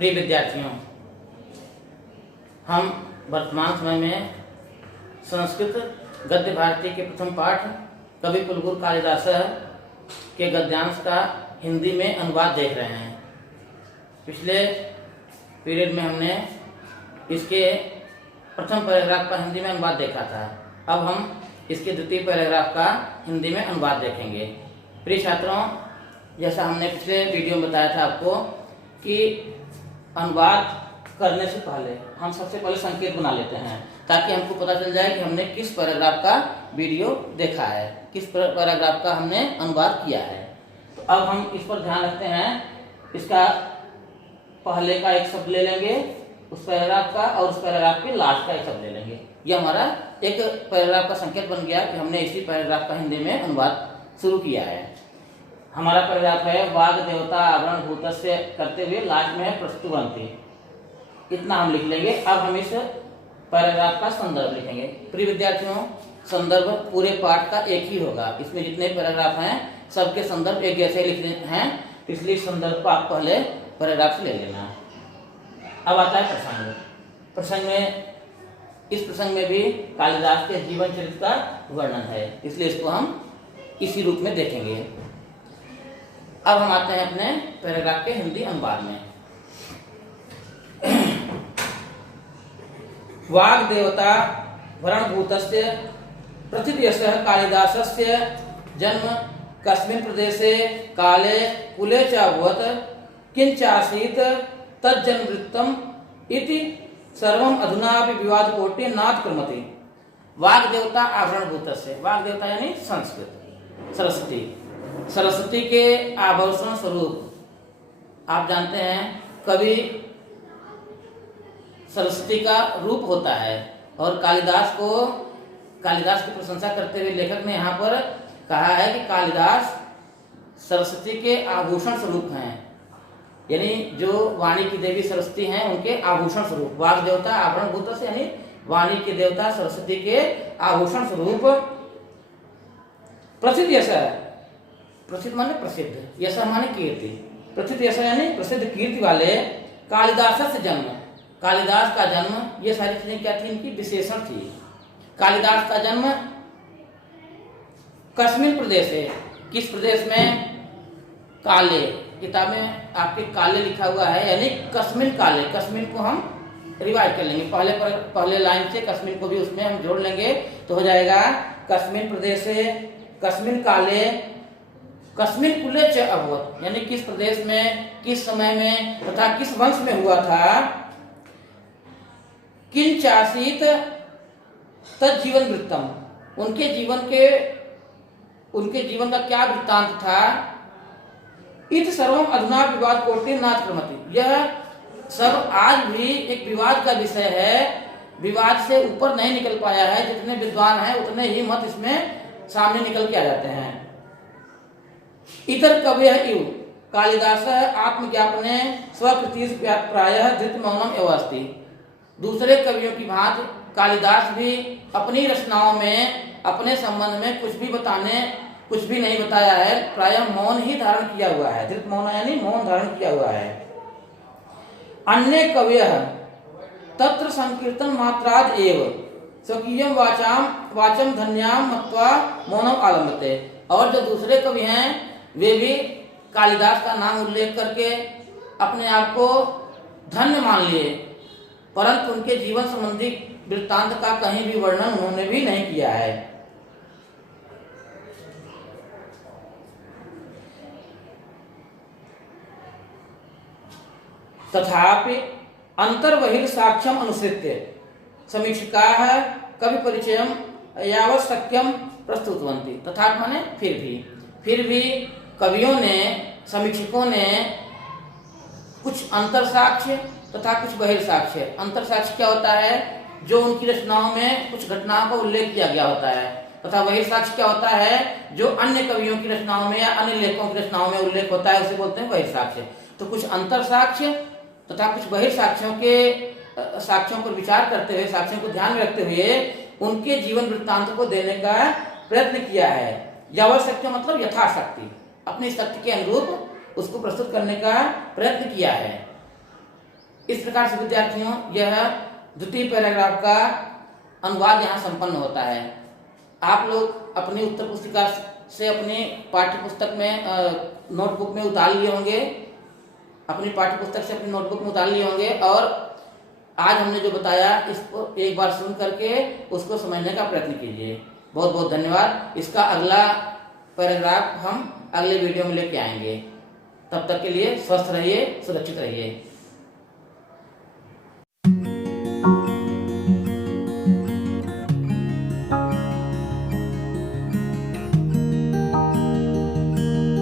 प्रिय विद्यार्थियों, हम वर्तमान समय में संस्कृत गद्य भारती के प्रथम पाठ कवि कुलगुरु कालिदास के गद्यांश का हिंदी में अनुवाद देख रहे हैं। पिछले पीरियड में हमने इसके प्रथम पैराग्राफ का हिंदी में अनुवाद देखा था। अब हम इसके द्वितीय पैराग्राफ का हिंदी में अनुवाद देखेंगे। प्रिय छात्रों, जैसा हमने पिछले वीडियो में बताया था आपको कि अनुवाद करने से पहले हम सबसे पहले संकेत बना लेते हैं ताकि हमको पता चल जाए कि हमने किस पैराग्राफ का वीडियो देखा है, किस पैराग्राफ का हमने अनुवाद किया है। तो अब हम इस पर ध्यान रखते हैं। इसका पहले का एक शब्द ले लेंगे उस पैराग्राफ का, और उस पैराग्राफ के लास्ट का एक शब्द ले लेंगे। यह हमारा एक पैराग्राफ का संकेत बन गया कि हमने इसी पैराग्राफ का हिंदी में अनुवाद शुरू किया है। हमारा पैराग्राफ है वाग देवता आवरण भूतस्य करते हुए लास्ट में है प्रस्तुवंती। इतना हम लिख लेंगे। अब हम इस पैराग्राफ का संदर्भ लिखेंगे। प्रिय विद्यार्थियों, संदर्भ पूरे पाठ का एक ही होगा। इसमें जितने पैराग्राफ हैं सबके संदर्भ एक जैसे लिखने हैं, इसलिए संदर्भ को आप पहले पैराग्राफ से ले लेना। अब आता है प्रसंग। प्रसंग में इस प्रसंग में भी कालिदास के जीवन चरित्र का वर्णन है, इसलिए इसको हम इसी रूप में देखेंगे। अब हम आते हैं अपने पैराग्राफ के हिंदी अनुवाद में। वाग देवता वरणभूतस्य प्रतियशः कालिदासस्य जन्म कस्मिन् प्रदेशे काले कुले च अभवत् किंचासीत् तज्जन्मवृत्तम् इति सर्वम् अधुनापि विवादकोटि नातिक्रमति। वाग देवता आवरणभूतस्य, वाग देवता यानी संस्कृत सरस्वती, सरस्वती के आभूषण स्वरूप। आप जानते हैं कवि सरस्वती का रूप होता है, और कालिदास की प्रशंसा करते हुए लेखक ने यहाँ पर कहा है कि कालिदास सरस्वती के आभूषण स्वरूप हैं, यानी जो वाणी की देवी सरस्वती हैं उनके आभूषण स्वरूप। वाग देवता आवरणभूत से यानी वाणी के देवता सरस्वती के आभूषण स्वरूप। प्रसिद्ध यश, प्रसिद्ध माने प्रसिद्ध, यश माने कीर्ति। प्रसिद्ध यश यानी प्रसिद्ध कीर्ति वाले कालिदास से जन्म, कालिदास का जन्म, ये सारी चीजें क्या थी, इनकी विशेषण थी। कालिदास का जन्म कस्मिन प्रदेश है, किस प्रदेश में, काले, किताब में आपके काले लिखा हुआ है, यानी कस्मिन काले। कस्मिन को हम रिवाइज कर लेंगे, पहले लाइन से कस्मिन को भी उसमें हम जोड़ लेंगे तो हो जाएगा कस्मिन प्रदेश है, कस्मिन काले, कस्मिन कुले च अभवत्, यानी किस प्रदेश में, किस समय में तथा किस वंश में हुआ था। किंचासीत तज्जीवन वृत्तम, उनके जीवन का क्या वृत्तांत था। इत सर्वम अधुना विवाद कोटि नातिक्रमति, यह सब आज भी एक विवाद का विषय है, विवाद से ऊपर नहीं निकल पाया है। जितने विद्वान हैं उतने ही मत इसमें सामने निकल के आ जाते हैं। इतर कवि इव कालिदास आत्मज्ञापने स्वकृति प्रायः धृत मौनम एव अस्ति। दूसरे कवियों की भांति कालिदास भी अपनी रचनाओं में अपने संबंध में कुछ भी नहीं बताया है, प्रायः मौन ही धारण किया हुआ है। धृत मौन यानी मौन धारण किया हुआ है। अन्य कवयः तत्र संकीर्तन मात्राद एव स्वकीयं वाचम धन्याम मत्वा मौनम आलम्बते। और जो दूसरे कवि हैं वे भी कालिदास का नाम उल्लेख करके अपने आप को धन्य मान लिए, परंतु उनके जीवन संबंधी वृत्तांत का कहीं भी वर्णन उन्होंने भी नहीं किया है। तथापि अंतर्बहिर् साक्ष्यम अनुसृत्य समीक्षकाः कवि परिचयम यावश्यक्यम प्रस्तुतवन्ति। तथा माने फिर भी कवियों ने, समीक्षकों ने कुछ अंतर साक्ष्य तथा कुछ बहिर्साक्ष्य। अंतर साक्ष्य क्या होता है, जो उनकी रचनाओं में कुछ घटनाओं का उल्लेख किया गया होता है, तथा बहिर्साक्ष्य क्या होता है, जो अन्य कवियों की रचनाओं में या अन्य लेखकों की रचनाओं में उल्लेख होता है, उसे बोलते हैं बहिर्साक्ष्य। तो कुछ अंतर साक्ष्य तथा कुछ बहिर्साक्ष्यों के साक्ष्यों पर विचार करते हुए, साक्ष्यों को ध्यान में रखते हुए उनके जीवन वृत्तांत को देने का प्रयत्न किया है। यावश्यक मतलब यथाशक्ति, अपनी शक्ति के अनुरूप उसको प्रस्तुत करने का प्रयत्न किया है। इस प्रकार से विद्यार्थियों यह द्वितीय पैराग्राफ का अनुवाद यहाँ संपन्न होता है। आप लोग अपनी उत्तर पुस्तिका से अपनी पाठ्य पुस्तक में नोटबुक में उतार लिए होंगे, अपनी पाठ्य पुस्तक से अपनी नोटबुक में उतार लिए होंगे और आज हमने जो बताया इसको एक बार सुन करके उसको समझने का प्रयत्न कीजिए। बहुत बहुत धन्यवाद। इसका अगला पैराग्राफ हम अगले वीडियो में लेके आएंगे। तब तक के लिए स्वस्थ रहिए, सुरक्षित रहिए।